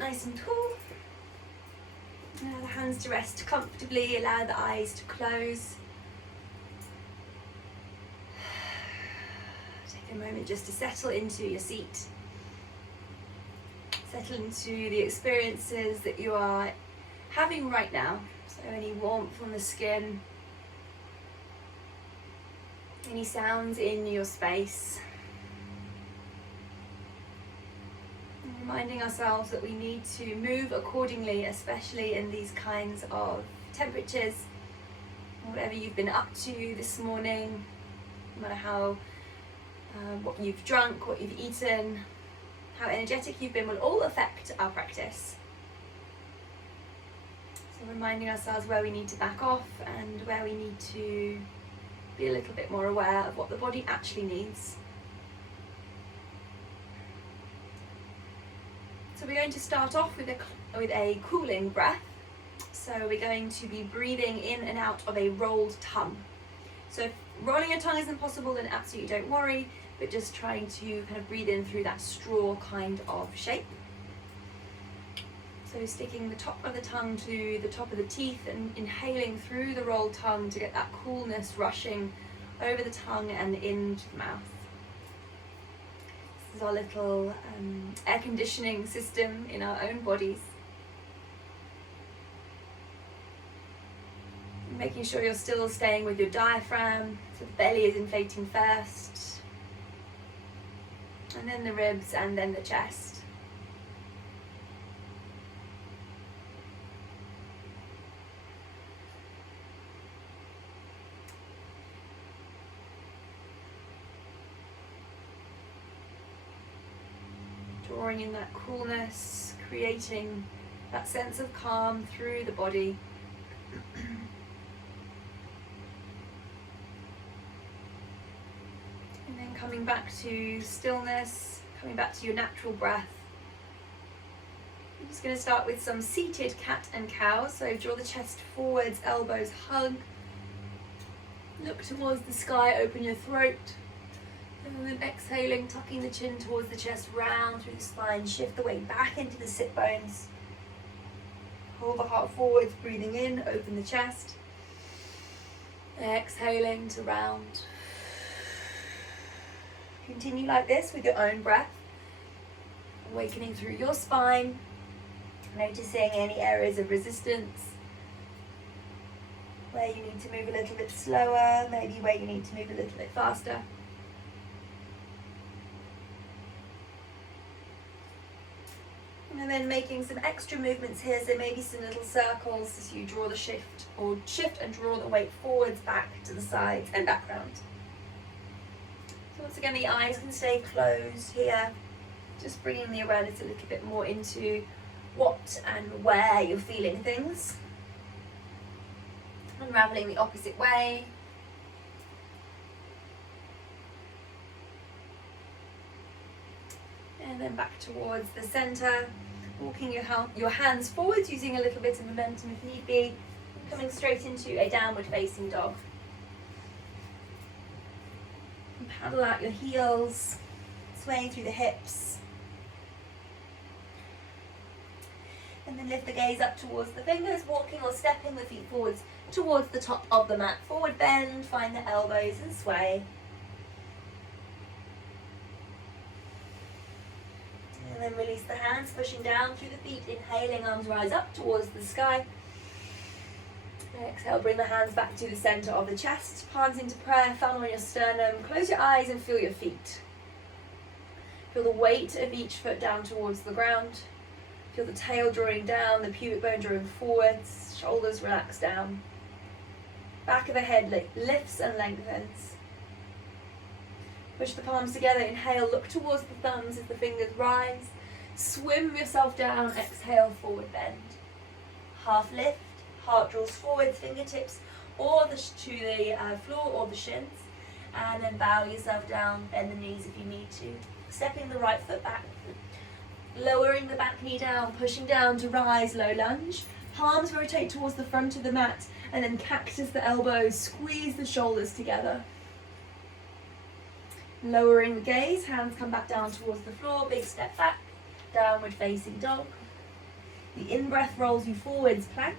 nice and tall. Allow the hands to rest comfortably, allow the eyes to close. Take a moment just to settle into your seat. Settle into the experiences that you are having right now. So any warmth on the skin, any sounds in your space. And reminding ourselves that we need to move accordingly, especially in these kinds of temperatures. Whatever you've been up to this morning, no matter how, what you've drunk, what you've eaten, how energetic you've been, will all affect our practice. So reminding ourselves where we need to back off and where we need to be a little bit more aware of what the body actually needs. So we're going to start off with a cooling breath. So we're going to be breathing in and out of a rolled tongue. So if rolling your tongue isn't possible, then absolutely don't worry, but just trying to kind of breathe in through that straw kind of shape. So sticking the top of the tongue to the top of the teeth and inhaling through the rolled tongue to get that coolness rushing over the tongue and into the mouth. This is our little air conditioning system in our own bodies. Making sure you're still staying with your diaphragm, so the belly is inflating first, and then the ribs, and then the chest. Drawing in that coolness, creating that sense of calm through the body. And then coming back to stillness, coming back to your natural breath. I'm just going to start with some seated cat and cow. So draw the chest forwards, elbows hug. Look towards the sky, open your throat. And then exhaling, tucking the chin towards the chest, round through the spine, shift the weight back into the sit bones. Pull the heart forwards, breathing in, open the chest. Exhaling to round. Continue like this with your own breath. Awakening through your spine, noticing any areas of resistance, where you need to move a little bit slower, maybe where you need to move a little bit faster. And then making some extra movements here, so maybe some little circles as you draw the shift and draw the weight forwards, back to the sides and back round. So once again, the eyes can stay closed here, just bringing the awareness a little bit more into what and where you're feeling things. Unraveling the opposite way. And then back towards the center. Walking your hands forwards, using a little bit of momentum if need be. Coming straight into a downward facing dog. And paddle out your heels, swaying through the hips. And then lift the gaze up towards the fingers, walking or stepping the feet forwards towards the top of the mat. Forward bend, find the elbows and sway. And then release the hands, pushing down through the feet, inhaling, arms rise up towards the sky. Exhale, bring the hands back to the center of the chest, palms into prayer, thumb on your sternum. Close your eyes and feel your feet. Feel the weight of each foot down towards the ground. Feel the tail drawing down, the pubic bone drawing forwards, shoulders relax down. Back of the head lifts and lengthens. Push the palms together, inhale, look towards the thumbs as the fingers rise. Swim yourself down, exhale, forward bend. Half lift, heart draws forwards, fingertips or to the floor or the shins. And then bow yourself down, bend the knees if you need to. Stepping the right foot back. Lowering the back knee down, pushing down to rise, low lunge. Palms rotate towards the front of the mat, and then cactus the elbows, squeeze the shoulders together. Lowering the gaze, hands come back down towards the floor, big step back, downward facing dog. The in-breath rolls you forwards, plank.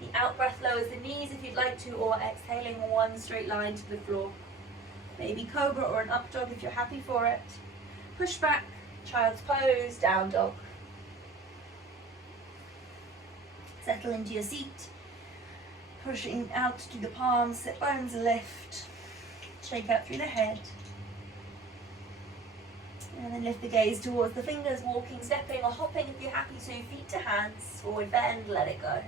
The out-breath lowers the knees if you'd like to, or exhaling one straight line to the floor. Maybe cobra or an up dog if you're happy for it. Push back, child's pose, down dog. Settle into your seat. Pushing out to the palms, sit bones lift. Shake out through the head. And then lift the gaze towards the fingers, walking, stepping or hopping if you're happy to. Feet to hands, forward bend, let it go.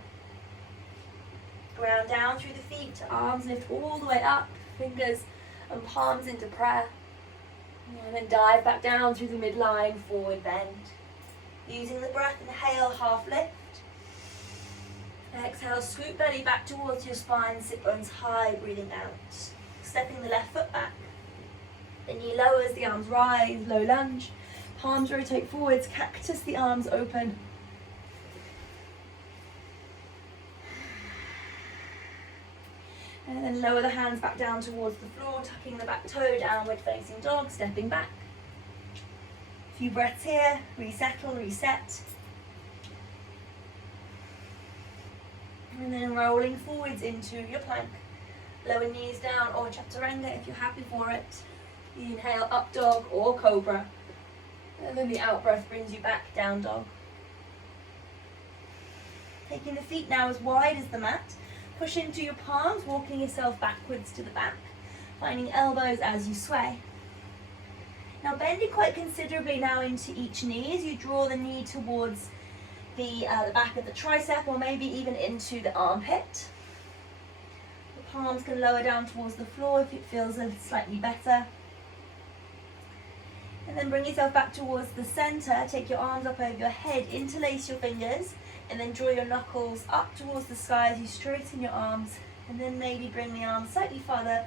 Ground down through the feet, arms lift all the way up, fingers and palms into prayer. And then dive back down through the midline, forward bend. Using the breath, inhale, half lift. Exhale, scoot belly back towards your spine, sit bones high, breathing out. Stepping the left foot back. The knee lowers, the arms rise, low lunge. Palms rotate forwards, cactus, the arms open. And then lower the hands back down towards the floor, tucking the back toe, downward facing dog, stepping back. A few breaths here, resettle, reset. And then rolling forwards into your plank. Lower knees down or chaturanga if you're happy for it. Inhale, up dog or cobra. And then the out breath brings you back, down dog. Taking the feet now as wide as the mat. Push into your palms, walking yourself backwards to the back. Finding elbows as you sway. Now bending quite considerably now into each knee as you draw the knee towards the back of the tricep, or maybe even into the armpit. The palms can lower down towards the floor if it feels slightly better. And then bring yourself back towards the center. Take your arms up over your head, interlace your fingers, and then draw your knuckles up towards the sky as you straighten your arms. And then maybe bring the arms slightly further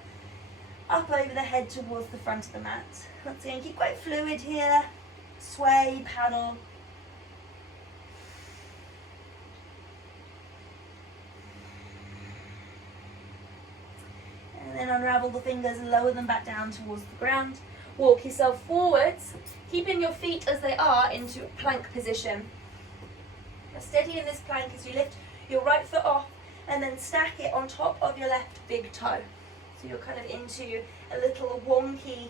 up over the head towards the front of the mat. Once again, keep quite fluid here. Sway, paddle. And then unravel the fingers and lower them back down towards the ground. Walk yourself forwards, keeping your feet as they are into plank position. Now steady in this plank as you lift your right foot off and then stack it on top of your left big toe. So you're kind of into a little wonky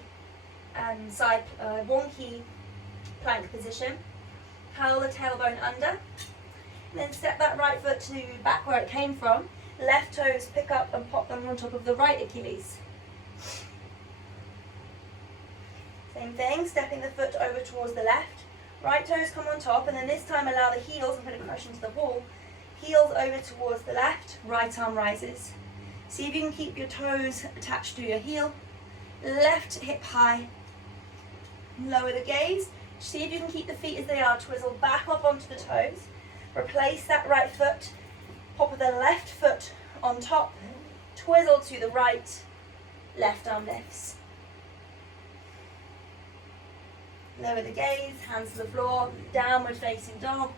wonky plank position. Curl the tailbone under. And then step that right foot to back where it came from. Left toes pick up and pop them on top of the right Achilles. Same thing, stepping the foot over towards the left. Right toes come on top, and then this time allow the heels, I'm going to crush into the wall. Heels over towards the left, right arm rises. See if you can keep your toes attached to your heel. Left hip high. Lower the gaze. See if you can keep the feet as they are, twizzle back up onto the toes. Replace that right foot. Pop of the left foot on top, twizzle to the right, left arm lifts. Lower the gaze, hands to the floor, downward facing dog.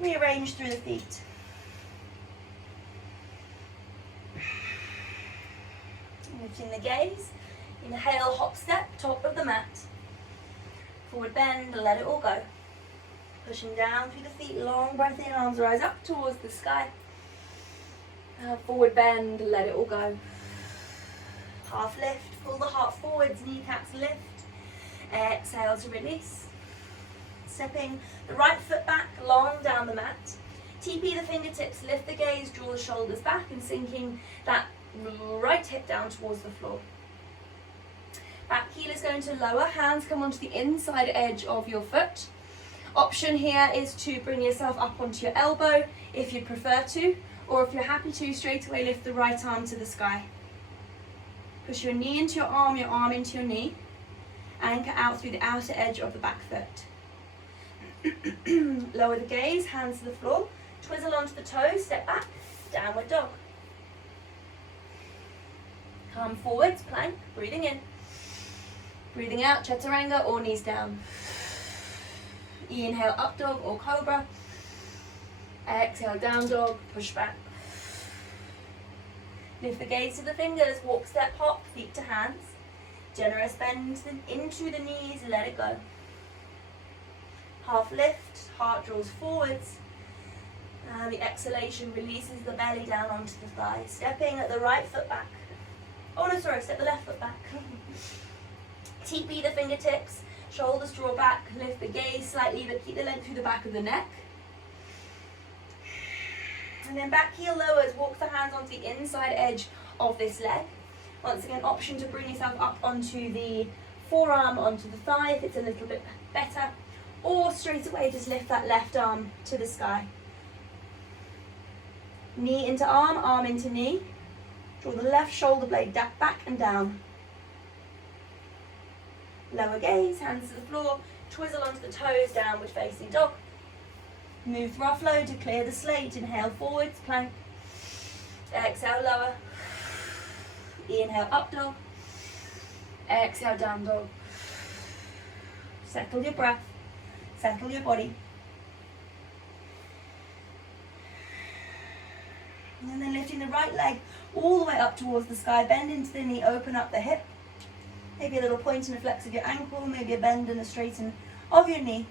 Rearrange through the feet. Lifting the gaze. Inhale, hop step, top of the mat. Forward bend, let it all go. Pushing down through the feet, long breath in, arms rise up towards the sky. Forward bend, let it all go. Half lift, pull the heart forwards, kneecaps lift. Exhale to release. Stepping the right foot back, long down the mat. TP the fingertips, lift the gaze, draw the shoulders back and sinking that right hip down towards the floor. Back heel is going to lower, hands come onto the inside edge of your foot. Option here is to bring yourself up onto your elbow if you prefer to, or if you're happy to, straight away lift the right arm to the sky. Push your knee into your arm into your knee. Anchor out through the outer edge of the back foot. Lower the gaze, hands to the floor. Twizzle onto the toes, step back, downward dog. Come forwards, plank, breathing in. Breathing out, chaturanga or knees down. Inhale, up dog or cobra. Exhale, down dog, push back. Lift the gaze to the fingers, walk, step, hop, feet to hands. Generous bend into the knees, let it go. Half lift, heart draws forwards. And the exhalation releases the belly down onto the thigh. Stepping the right foot back. Oh no, sorry, step the left foot back. TP the fingertips, shoulders draw back, lift the gaze slightly, but keep the length through the back of the neck. And then back heel lowers, walk the hands onto the inside edge of this leg. Once again, option to bring yourself up onto the forearm, onto the thigh if it's a little bit better, or straight away just lift that left arm to the sky. Knee into arm, arm into knee. Draw the left shoulder blade back and down. Lower gaze, hands to the floor, twizzle onto the toes, downward facing dog. Move through our flow to clear the slate. Inhale forwards, plank. Exhale lower. Inhale up dog. Exhale down dog. Settle your breath. Settle your body. And then lifting the right leg all the way up towards the sky. Bend into the knee, open up the hip. Maybe a little point and a flex of your ankle, maybe a bend and a straighten of your knee.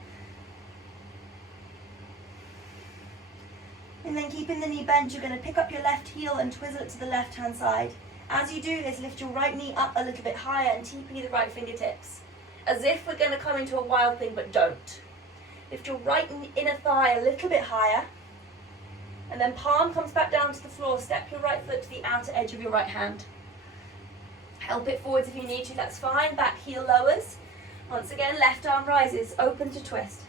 And then keeping the knee bent, you're going to pick up your left heel and twizzle it to the left hand side. As you do this, lift your right knee up a little bit higher and TP the right fingertips. As if we're going to come into a wild thing, but don't. Lift your right inner thigh a little bit higher. And then palm comes back down to the floor. Step your right foot to the outer edge of your right hand. Help it forwards if you need to, that's fine. Back heel lowers. Once again, left arm rises, open to twist.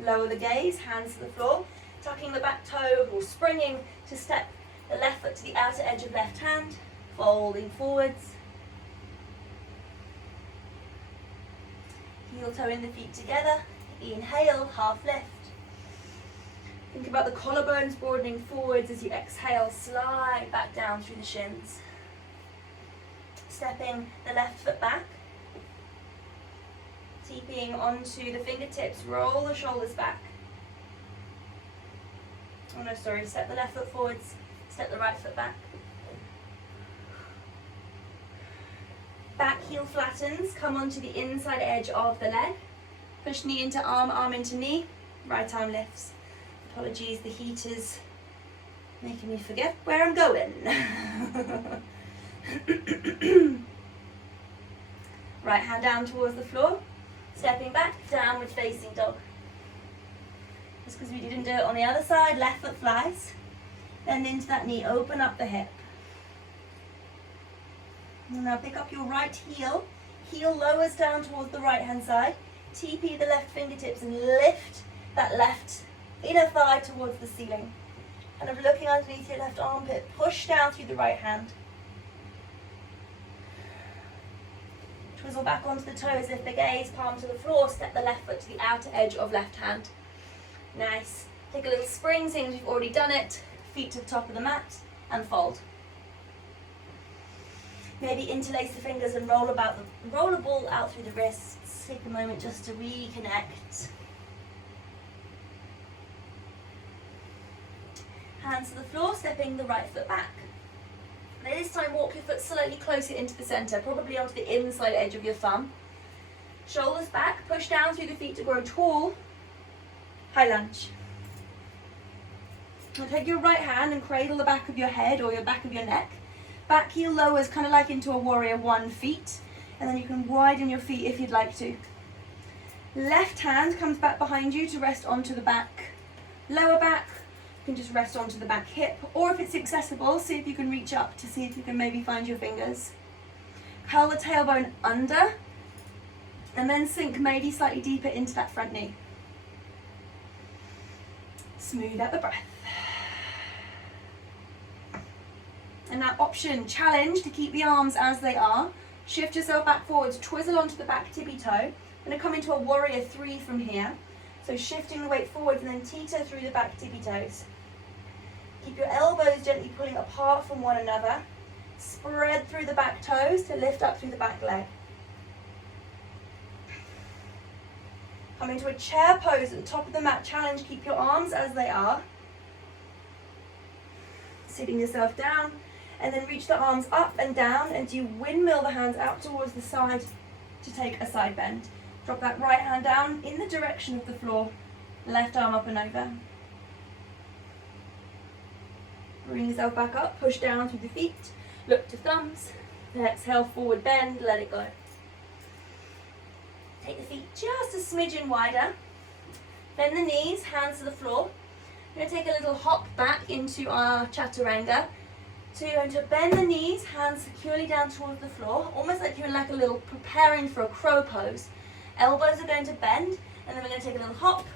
Lower the gaze, hands to the floor. Tucking the back toe or springing to step the left foot to the outer edge of left hand. Folding forwards. Heel toe in the feet together. Inhale, half lift. Think about the collarbones broadening forwards as you exhale, slide back down through the shins. Stepping the left foot back. TPing onto the fingertips, roll the shoulders back. Oh no, sorry, step the left foot forwards, step the right foot back. Back heel flattens, come onto the inside edge of the leg. Push knee into arm, arm into knee, right arm lifts. Apologies, the heat is making me forget where I'm going. Right hand down towards the floor, stepping back, downward facing dog. Just because we didn't do it on the other side, left foot flies. Bend into that knee, open up the hip. And now pick up your right heel. Heel lowers down towards the right hand side. TP the left fingertips and lift that left inner thigh towards the ceiling. Kind of looking underneath your left armpit. Push down through the right hand. Twizzle back onto the toes, lift the gaze, palm to the floor, step the left foot to the outer edge of left hand. Nice. Take a little spring, seeing as you've already done it. Feet to the top of the mat and fold. Maybe interlace the fingers and roll a ball out through the wrists. Take a moment just to reconnect. Hands to the floor, stepping the right foot back. Now this time walk your foot slightly closer into the center, probably onto the inside edge of your thumb. Shoulders back, push down through the feet to grow tall. High lunge. Now take your right hand and cradle the back of your head or your back of your neck. Back heel lowers kind of like into a warrior one feet, and then you can widen your feet if you'd like to. Left hand comes back behind you to rest onto the back lower back. You can just rest onto the back hip, or if it's accessible, see if you can reach up to see if you can maybe find your fingers. Curl the tailbone under, and then sink maybe slightly deeper into that front knee. Smooth out the breath. And now option, challenge to keep the arms as they are. Shift yourself back forwards, twizzle onto the back tippy toe. I'm going to come into a warrior 3 from here. So shifting the weight forwards and then teeter through the back tippy toes. Keep your elbows gently pulling apart from one another. Spread through the back toes to lift up through the back leg. Come into a chair pose at the top of the mat. Challenge, keep your arms as they are. Sitting yourself down. And then reach the arms up and down and you windmill the hands out towards the side to take a side bend. Drop that right hand down in the direction of the floor. Left arm up and over. Bring yourself back up, push down through the feet, look to thumbs. Exhale, forward bend, let it go. Take the feet just a smidgen wider. Bend the knees, hands to the floor. We're going to take a little hop back into our chaturanga. So you're going to bend the knees, hands securely down towards the floor, almost like you're like a little preparing for a crow pose. Elbows are going to bend, and then we're going to take a little hop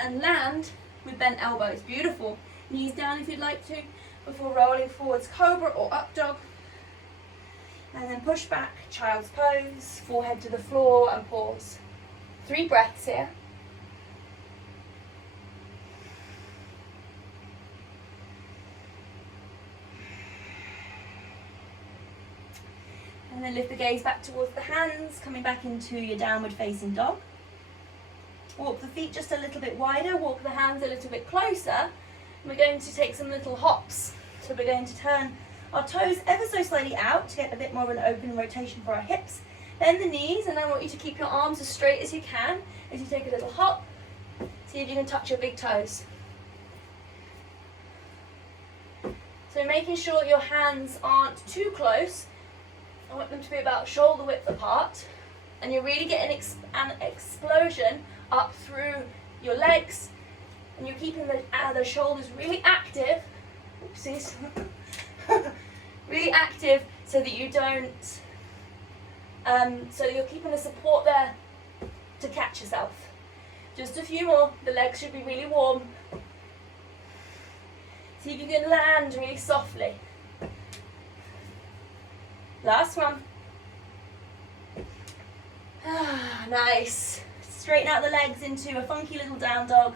and land with bent elbows. Beautiful. Knees down if you'd like to, before rolling forwards, cobra or up dog. And then push back, child's pose, forehead to the floor and pause. 3 breaths here. And then lift the gaze back towards the hands, coming back into your downward facing dog. Walk the feet just a little bit wider, walk the hands a little bit closer. We're going to take some little hops. So we're going to turn our toes ever so slightly out to get a bit more of an open rotation for our hips. Bend the knees, and I want you to keep your arms as straight as you can as you take a little hop. See if you can touch your big toes. So making sure your hands aren't too close. I want them to be about shoulder width apart. And you're really getting an explosion up through your legs. And you're keeping the shoulders really active. Oopsies. Really active so that you don't, so you're keeping the support there to catch yourself. Just a few more. The legs should be really warm. See if you can land really softly. Last one. Nice. Straighten out the legs into a funky little down dog.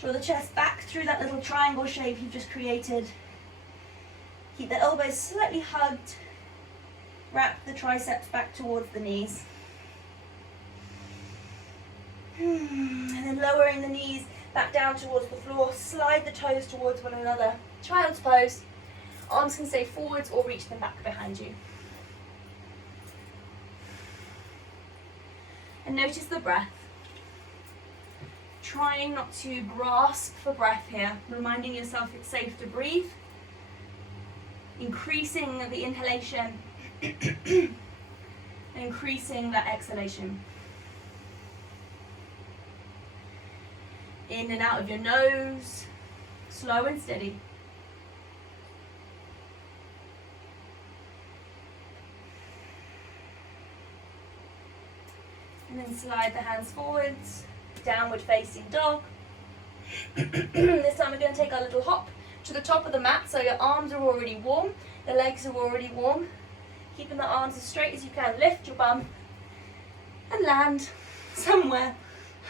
Draw the chest back through that little triangle shape you've just created. Keep the elbows slightly hugged. Wrap the triceps back towards the knees. And then lowering the knees back down towards the floor. Slide the toes towards one another. Child's pose. Arms can stay forwards or reach them back behind you. And notice the breath. Trying not to grasp for breath here. Reminding yourself it's safe to breathe. Increasing the inhalation and increasing that exhalation. In and out of your nose, slow and steady. And then slide the hands forwards, downward facing dog. This time we're going to take our little hop to the top of the mat, so your arms are already warm, the legs are already warm. Keeping the arms as straight as you can, lift your bum and land somewhere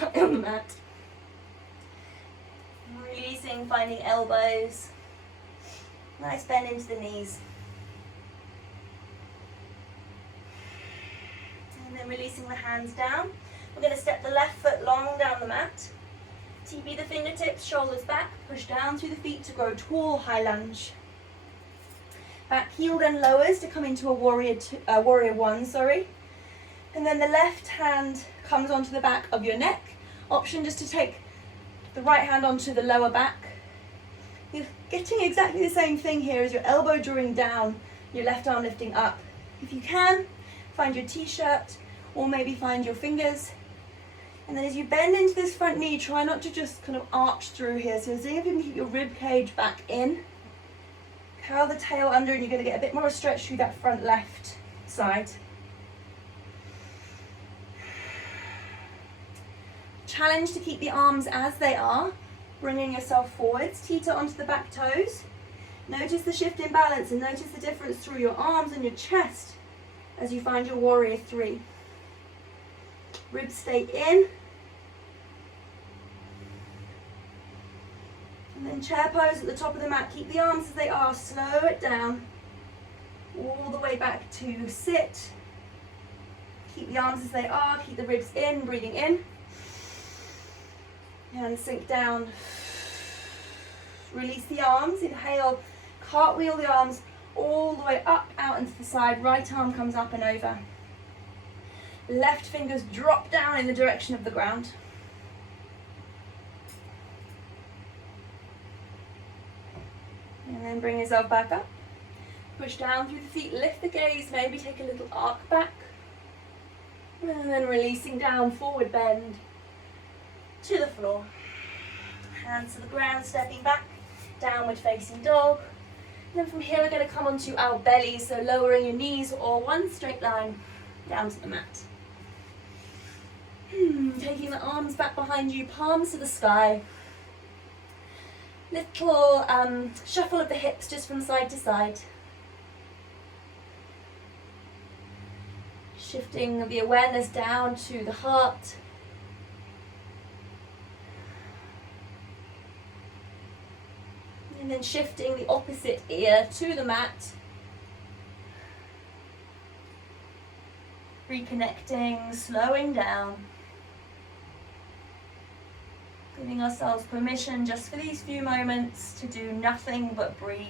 on the mat. Releasing, finding elbows. Nice bend into the knees. And then releasing the hands down. We're going to step the left foot long down the mat. TP the fingertips, shoulders back, push down through the feet to grow tall, high lunge. Back heel then lowers to come into a warrior one, And then the left hand comes onto the back of your neck. Option just to take the right hand onto the lower back. You're getting exactly the same thing here as your elbow drawing down, your left arm lifting up. If you can, find your t-shirt or maybe find your fingers. And then as you bend into this front knee, try not to just kind of arch through here. So see if you can keep your rib cage back in. Curl the tail under and you're going to get a bit more stretch through that front left side. Challenge to keep the arms as they are, bringing yourself forwards. Teeter onto the back toes. Notice the shift in balance and notice the difference through your arms and your chest as you find your warrior three. Ribs stay in. And then chair pose at the top of the mat. Keep the arms as they are. Slow it down. All the way back to sit. Keep the arms as they are. Keep the ribs in. Breathing in. And sink down. Release the arms. Inhale. Cartwheel the arms all the way up, out and to the side. Right arm comes up and over. Left fingers drop down in the direction of the ground. And then bring yourself back up. Push down through the feet, lift the gaze, maybe take a little arc back. And then releasing down, forward bend to the floor. Hands to the ground, stepping back, downward facing dog. And then from here we're going to come onto our belly, so lowering your knees or one straight line down to the mat. Taking the arms back behind you, palms to the sky. Little shuffle of the hips just from side to side. Shifting the awareness down to the heart. And then shifting the opposite ear to the mat. Reconnecting, slowing down. Giving ourselves permission just for these few moments to do nothing but breathe.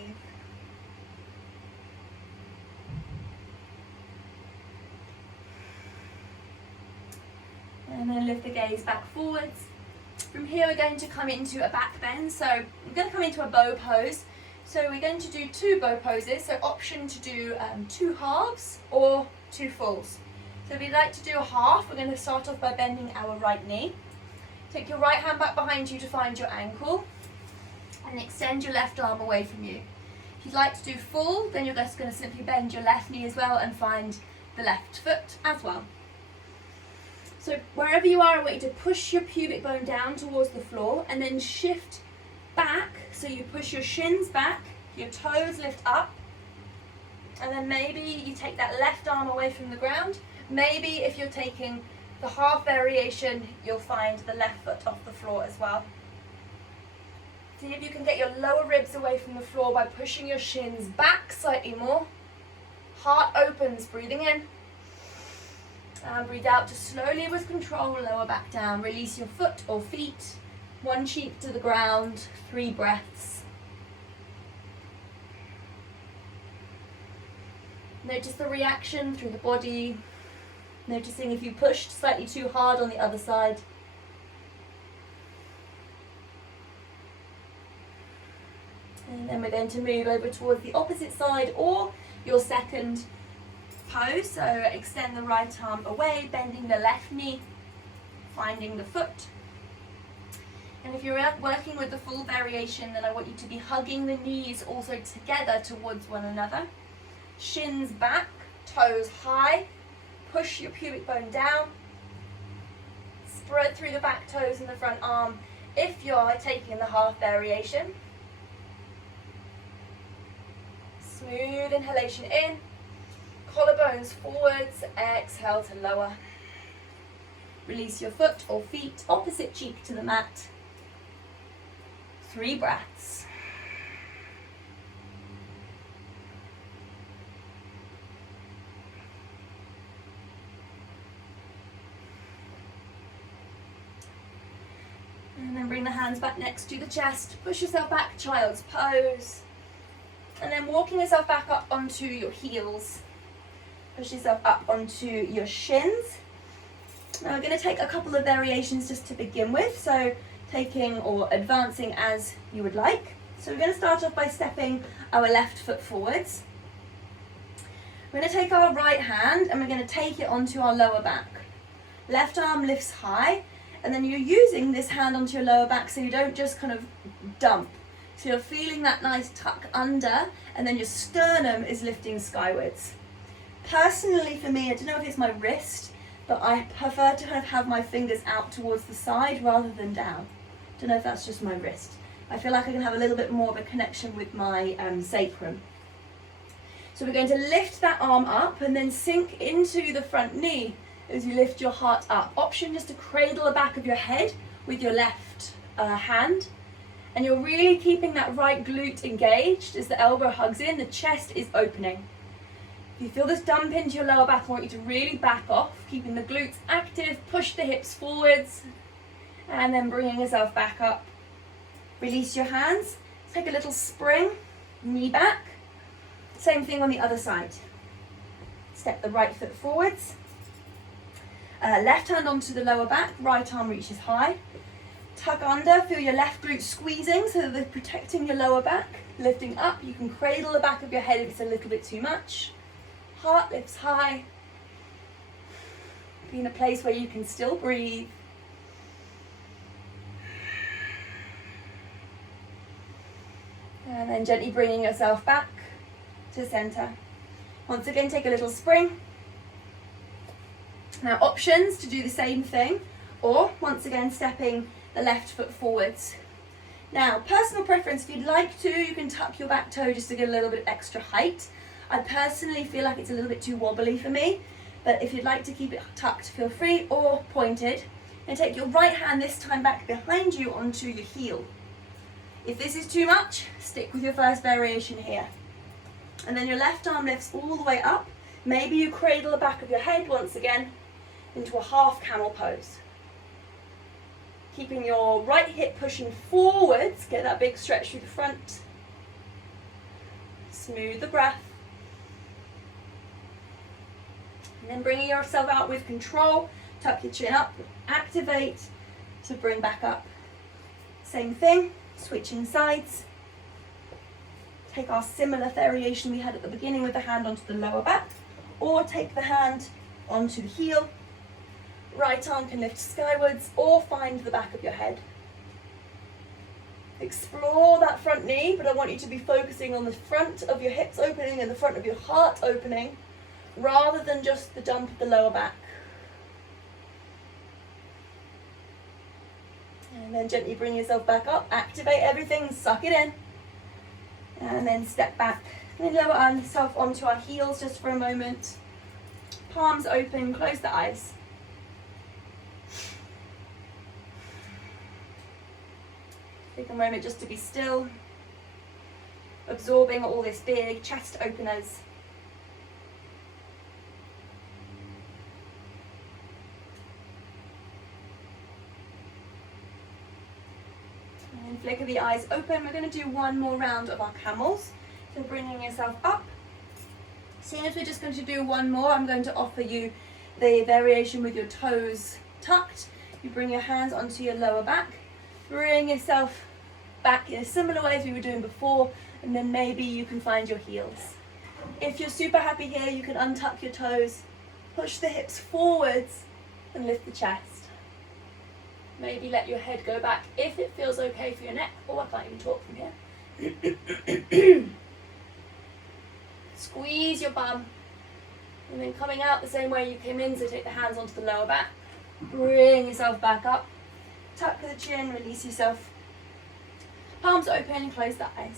And then lift the gaze back forwards. From here we're going to come into a back bend. So we're going to come into a bow pose. So we're going to do 2 bow poses. So option to do 2 halves or 2 fulls. So if you'd like to do a half, we're going to start off by bending our right knee. Take your right hand back behind you to find your ankle and extend your left arm away from you. If you'd like to do full, then you're just going to simply bend your left knee as well and find the left foot as well. So wherever you are, I want you to push your pubic bone down towards the floor and then shift back. So you push your shins back, your toes lift up, and then maybe you take that left arm away from the ground. Maybe if you're taking the half variation, you'll find the left foot off the floor as well. See if you can get your lower ribs away from the floor by pushing your shins back slightly more. Heart opens, breathing in. And breathe out to slowly with control, lower back down. Release your foot or feet. 1 cheek to the ground, 3 breaths. Notice the reaction through the body. Noticing if you pushed slightly too hard on the other side. And then we're going to move over towards the opposite side or your second pose. So extend the right arm away, bending the left knee, finding the foot. And if you're working with the full variation, then I want you to be hugging the knees also together towards one another. Shins back, toes high. Push your pubic bone down, spread through the back toes and the front arm if you're taking the half variation. Smooth inhalation in, collarbones forwards, exhale to lower. Release your foot or feet, opposite cheek to the mat. 3 breaths. And then bring the hands back next to the chest. Push yourself back, child's pose. And then walking yourself back up onto your heels. Push yourself up onto your shins. Now we're going to take a couple of variations just to begin with. So taking or advancing as you would like. So we're going to start off by stepping our left foot forwards. We're going to take our right hand and we're going to take it onto our lower back. Left arm lifts high. And then you're using this hand onto your lower back so you don't just kind of dump. So you're feeling that nice tuck under and then your sternum is lifting skywards. Personally for me, I don't know if it's my wrist, but I prefer to kind of have my fingers out towards the side rather than down. Don't know if that's just my wrist. I feel like I can have a little bit more of a connection with my sacrum. So we're going to lift that arm up and then sink into the front knee as you lift your heart up. Option just to cradle the back of your head with your left hand. And you're really keeping that right glute engaged as the elbow hugs in, the chest is opening. If you feel this dump into your lower back, I want you to really back off, keeping the glutes active, push the hips forwards, and then bringing yourself back up. Release your hands, take a little spring, knee back. Same thing on the other side. Step the right foot forwards. Left hand onto the lower back, right arm reaches high. Tuck under, feel your left glute squeezing so that they're protecting your lower back. Lifting up, you can cradle the back of your head if it's a little bit too much. Heart lifts high. Be in a place where you can still breathe. And then gently bringing yourself back to center. Once again, take a little spring. Now options to do the same thing, or once again stepping the left foot forwards. Now personal preference, if you'd like to, you can tuck your back toe just to get a little bit extra height. I personally feel like it's a little bit too wobbly for me, but if you'd like to keep it tucked, feel free, or pointed. And take your right hand this time back behind you onto your heel. If this is too much, stick with your first variation here. And then your left arm lifts all the way up. Maybe you cradle the back of your head once again into a half camel pose. Keeping your right hip pushing forwards, get that big stretch through the front. Smooth the breath. And then bringing yourself out with control, tuck your chin up, activate to bring back up. Same thing, switching sides. Take our similar variation we had at the beginning with the hand onto the lower back, or take the hand onto the heel. Right arm can lift skywards or find the back of your head. Explore that front knee, but I want you to be focusing on the front of your hips opening and the front of your heart opening, rather than just the dump of the lower back. And then gently bring yourself back up, activate everything, suck it in. And then step back. And then lower yourself onto our heels just for a moment. Palms open, close the eyes. Take a moment just to be still, absorbing all this big chest openers. And then flicker the eyes open. We're going to do one more round of our camels. So bringing yourself up. Seeing as we're just going to do one more, I'm going to offer you the variation with your toes tucked. You bring your hands onto your lower back. Bring yourself back in a similar way as we were doing before, and then maybe you can find your heels. If you're super happy here, you can untuck your toes, push the hips forwards, and lift the chest. Maybe let your head go back if it feels okay for your neck. Oh, I can't even talk from here. Squeeze your bum, and then coming out the same way you came in, so take the hands onto the lower back. Bring yourself back up, tuck the chin, release yourself. Palms open, close the eyes.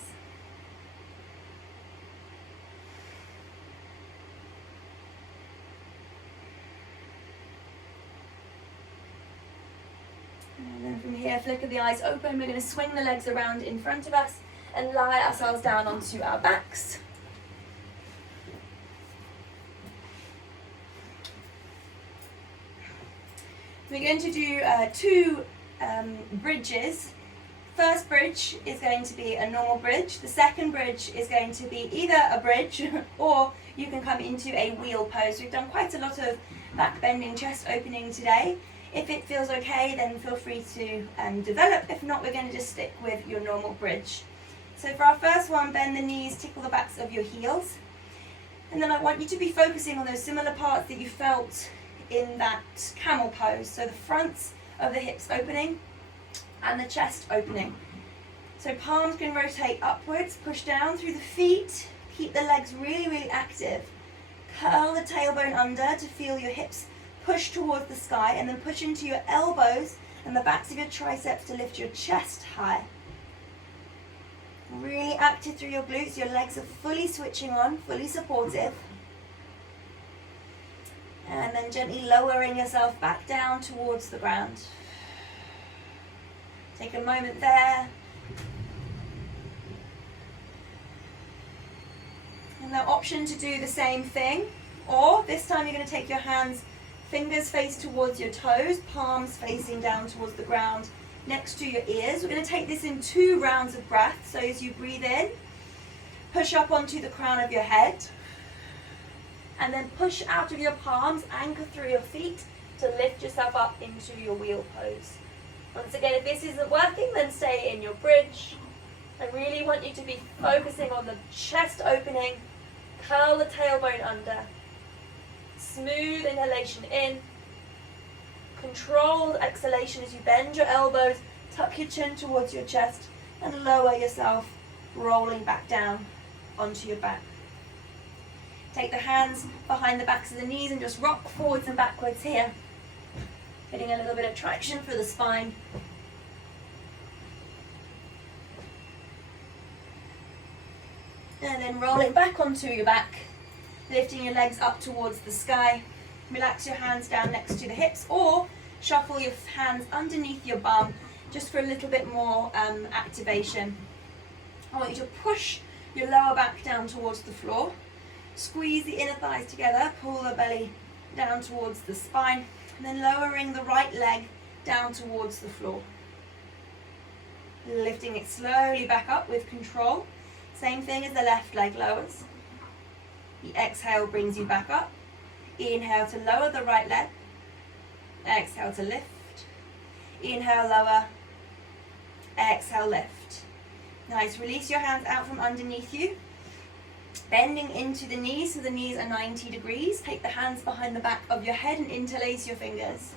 And then from here, flicker the eyes open. We're going to swing the legs around in front of us and lie ourselves down onto our backs. We're going to do two bridges. First bridge is going to be a normal bridge. The second bridge is going to be either a bridge or you can come into a wheel pose. We've done quite a lot of back bending, chest opening today. If it feels okay, then feel free to develop. If not, we're going to just stick with your normal bridge. So for our first one, bend the knees, tickle the backs of your heels. And then I want you to be focusing on those similar parts that you felt in that camel pose. So the fronts of the hips opening and the chest opening. So palms can rotate upwards, push down through the feet, keep the legs really, really active. Curl the tailbone under to feel your hips push towards the sky, and then push into your elbows and the backs of your triceps to lift your chest high. Really active through your glutes, your legs are fully switching on, fully supportive. And then gently lowering yourself back down towards the ground. Take a moment there. And the option to do the same thing, or this time you're going to take your hands, fingers face towards your toes, palms facing down towards the ground next to your ears. We're going to take this in 2 rounds of breath. So as you breathe in, push up onto the crown of your head, and then push out of your palms, anchor through your feet to lift yourself up into your wheel pose. Once again, if this isn't working, then stay in your bridge. I really want you to be focusing on the chest opening. Curl the tailbone under. Smooth inhalation in. Controlled exhalation as you bend your elbows, tuck your chin towards your chest, and lower yourself, rolling back down onto your back. Take the hands behind the backs of the knees and just rock forwards and backwards here. Getting a little bit of traction for the spine. And then rolling back onto your back, lifting your legs up towards the sky. Relax your hands down next to the hips, or shuffle your hands underneath your bum just for a little bit more activation. I want you to push your lower back down towards the floor. Squeeze the inner thighs together, pull the belly down towards the spine, and then lowering the right leg down towards the floor. Lifting it slowly back up with control. Same thing as the left leg lowers. The exhale brings you back up. Inhale to lower the right leg. Exhale to lift. Inhale, lower. Exhale, lift. Nice. Release your hands out from underneath you. Bending into the knees so the knees are 90 degrees. Take the hands behind the back of your head and interlace your fingers.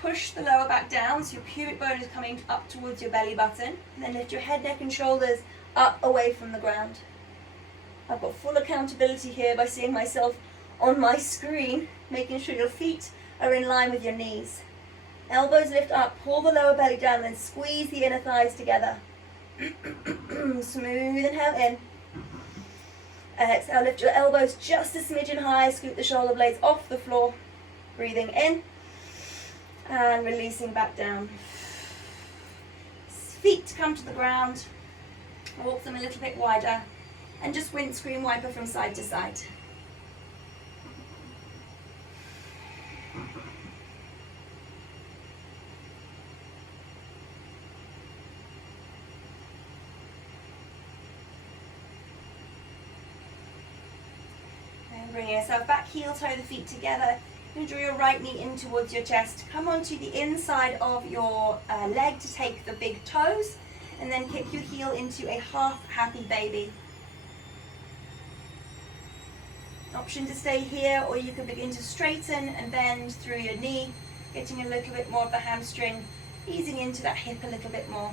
Push the lower back down so your pubic bone is coming up towards your belly button. And then lift your head, neck and shoulders up away from the ground. I've got full accountability here by seeing myself on my screen, making sure your feet are in line with your knees. Elbows lift up, pull the lower belly down, then squeeze the inner thighs together. Smooth inhale in. Exhale, lift your elbows just a smidgen high, scoop the shoulder blades off the floor. Breathing in and releasing back down. Feet come to the ground. Walk them a little bit wider and just windscreen wiper from side to side. And bring yourself back, heel toe the feet together. And draw your right knee in towards your chest. Come onto the inside of your leg to take the big toes. And then kick your heel into a half happy baby. Option to stay here, or you can begin to straighten and bend through your knee, getting a little bit more of the hamstring, easing into that hip a little bit more.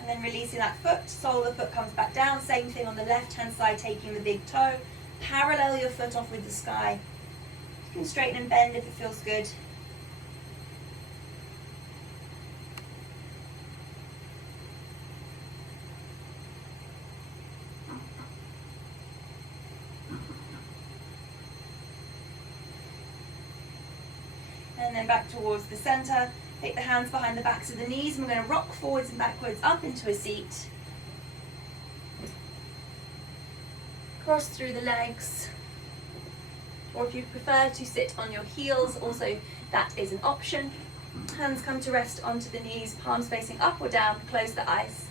And then releasing that foot, sole of the foot comes back down, same thing on the left hand side, taking the big toe, parallel your foot off with the sky. You can straighten and bend if it feels good. And then back towards the center. Take the hands behind the backs of the knees, and we're going to rock forwards and backwards up into a seat. Cross through the legs. Or if you prefer to sit on your heels, also that is an option. Hands come to rest onto the knees, palms facing up or down, close the eyes.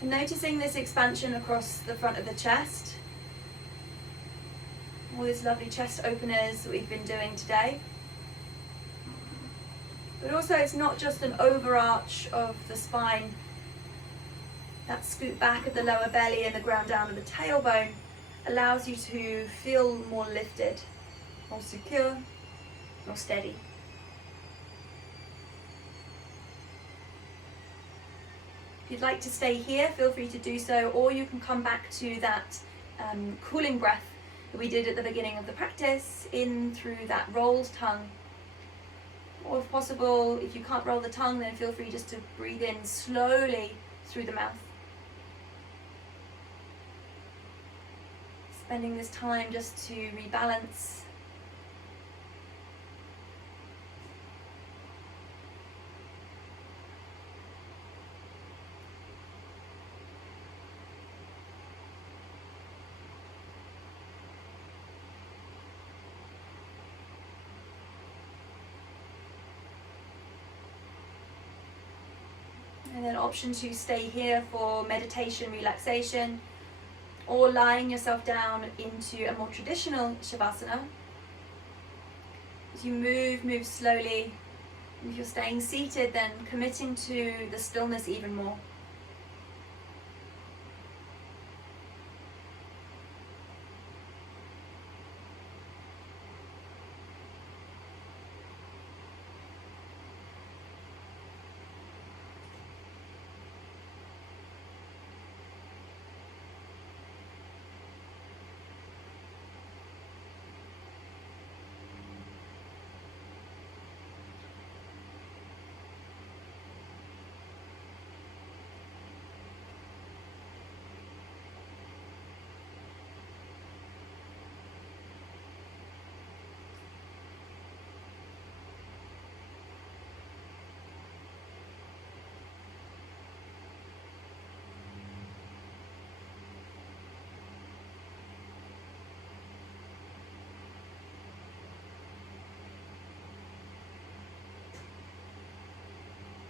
And noticing this expansion across the front of the chest. All these lovely chest openers that we've been doing today. But also it's not just an overarch of the spine, that scoop back of the lower belly and the ground down of the tailbone allows you to feel more lifted, more secure, more steady. If you'd like to stay here, feel free to do so, or you can come back to that cooling breath that we did at the beginning of the practice, in through that rolled tongue. Or if possible, if you can't roll the tongue, then feel free just to breathe in slowly through the mouth. Spending this time just to rebalance. And then option to stay here for meditation, relaxation, or lying yourself down into a more traditional Shavasana. As you move slowly. If you're staying seated, then committing to the stillness even more.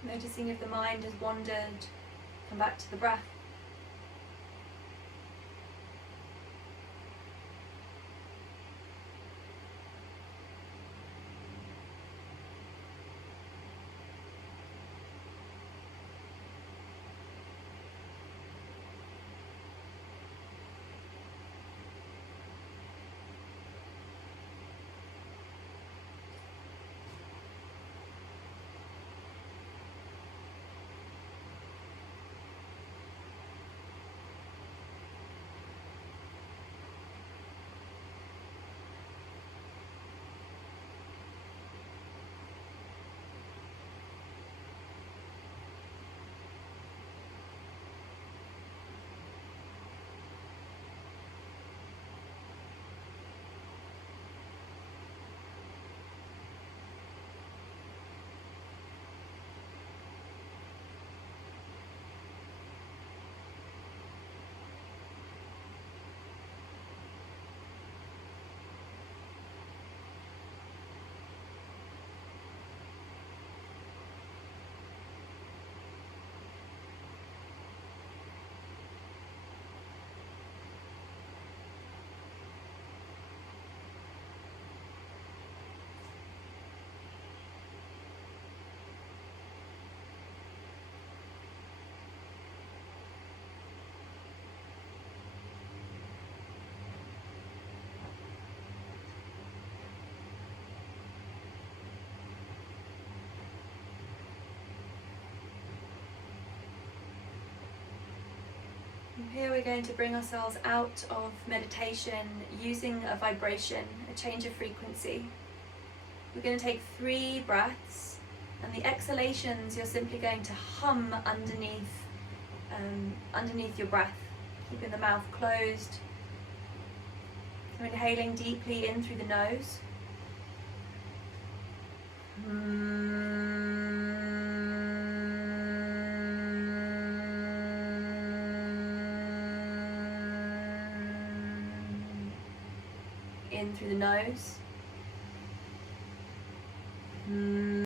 Noticing if the mind has wandered, come back to the breath. Here we're going to bring ourselves out of meditation using a vibration, a change of frequency. We're going to take 3 breaths, and the exhalations you're simply going to hum underneath your breath, keeping the mouth closed. So inhaling deeply in through the nose. In through the nose.